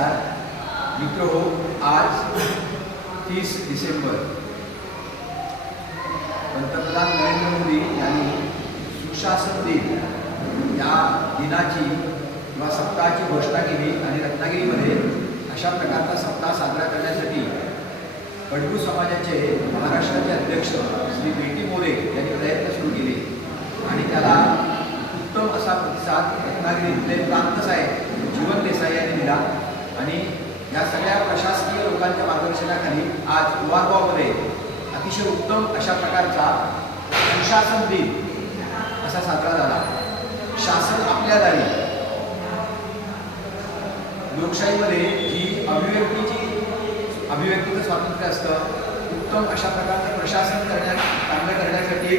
नमस्कार मित्रों, आज 30 डिसेंबर पंतप्रधान नरेंद्र मोदी यांनी सुशासन दिन या दिनाची किंवा सप्ताहाची घोषणा केली आणि रत्नागिरीमध्ये अशा प्रकारचा सप्ताह साजरा करण्यासाठी पडगू समाजाचे महाराष्ट्राचे अध्यक्ष श्री बी.टी. मोरे यांनी प्रयत्न सुरू केले आणि त्याला उत्तम असा प्रतिसाद रत्नागिरीतले प्रांत साहेब जीवन देसाई यांनी दिला आणि या सगळ्या प्रशासकीय लोकांच्या मार्गदर्शनाखाली आज उवारगावमध्ये अतिशय उत्तम अशा प्रकारचा सुशासन दिन असा साजरा झाला। शासन आपल्या दारी, लोकशाहीमध्ये जी अभिव्यक्तीचं स्वातंत्र्य असतं, उत्तम अशा प्रकारचं प्रशासन चांगलं करण्यासाठी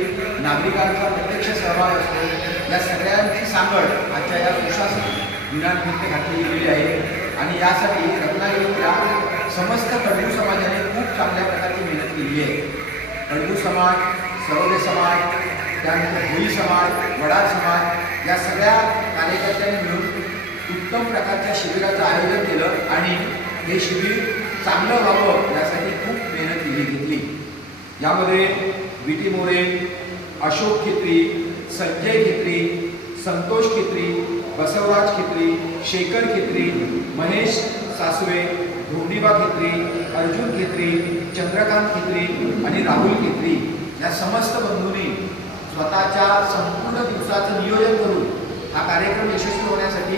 नागरिकांचा प्रत्यक्ष सहभाग असतो। या सगळ्यांची सांगड आजच्या या सुशासन दिनानिमित्त घातली गेलेली आहे आणि यासाठी रत्नागिरीतल्या समस्त पडगू समाजाने खूप चांगल्या प्रकारची मेहनत केली आहे। पडगू समाज, सरोदे समाज, त्यानंतर भोई समाज, वडार समाज या सगळ्या कार्यकर्त्यांनी मिळून उत्तम प्रकारच्या शिबिराचं आयोजन केलं आणि हे शिबिर चांगलं व्हावं यासाठी खूप मेहनत घेतली। यामध्ये बी.टी. मोरे, अशोक खित्री, संजय खित्री, संतोष खित्री, बसवराज खित्री, शेखर खित्री, महेश सासवे, धोंडीबा खित्री, अर्जुन खित्री, चंद्रकांत खित्री आणि राहुल खित्री या समस्त बंधूंनी स्वतःच्या संपूर्ण दिवसाचं नियोजन करून हा कार्यक्रम यशस्वी होण्यासाठी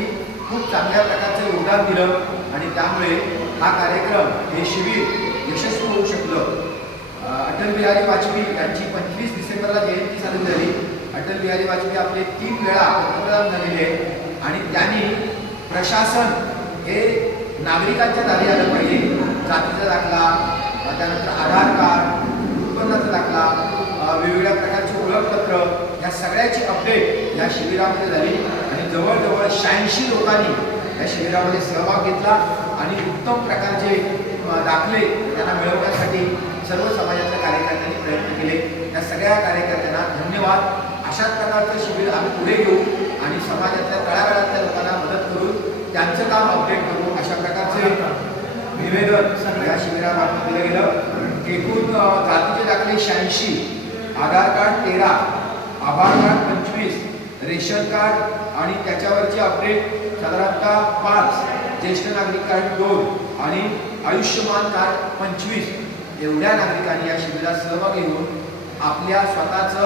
खूप चांगल्या प्रकारचं योगदान दिलं आणि त्यामुळे हा कार्यक्रम, हे शिबिर यशस्वी होऊ शकलं। अटल बिहारी वाजपेयी यांची 25 डिसेंबरला जयंती साजरी झाली। अटल बिहारी वाजपेयी आपले 3 वेळा पंतप्रधान झालेले आणि त्यांनी प्रशासन हे नागरिकांच्या दारी आलं पाहिजे। जातीचा दाखला, त्यानंतर आधार कार्ड, उत्पन्नाचा दाखला, वेगवेगळ्या प्रकारचे ओळखपत्र या सगळ्याची अपडेट या शिबिरामध्ये झाली आणि जवळजवळ 86 लोकांनी या शिबिरामध्ये सहभाग घेतला आणि उत्तम प्रकारचे दाखले त्यांना मिळवण्यासाठी सर्व समाजाच्या कार्यकर्त्यांनी प्रयत्न केले। या सगळ्या कार्यकर्त्यांना धन्यवाद। अशाच प्रकारचं शिबिर आम्ही पुढे घेऊ आणि समाजातल्या तळागाळातल्या लोकांना मदत करून त्यांचं काम अपडेट करू अशा प्रकारचे निवेदन या शिबिरामार्फत दिलं गेलं। एकूण जातीचे दाखले 86, आधार कार्ड 13, आभार कार्ड 25, रेशन कार्ड आणि त्याच्यावरची अपडेट साधारणतः 5, ज्येष्ठ नागरिक कार्ड 2 आणि आयुष्यमान कार्ड 25 एवढ्या नागरिकांनी या शिबिरात सहभागी होऊन आपल्या स्वतःचं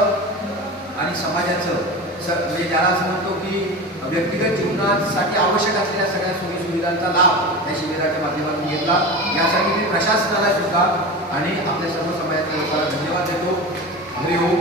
आणि समाजाचं म्हणजे ज्याला असं म्हणतो की व्यक्तिगत जीवनासाठी आवश्यक असलेल्या सगळ्या सोयी सुविधांचा लाभ या शिबिराच्या माध्यमातून घेतला। यासाठी मी प्रशासनाला सुद्धा आणि आपल्या सर्व समाजाच्या लोकांना धन्यवाद देतो। हरि ओम।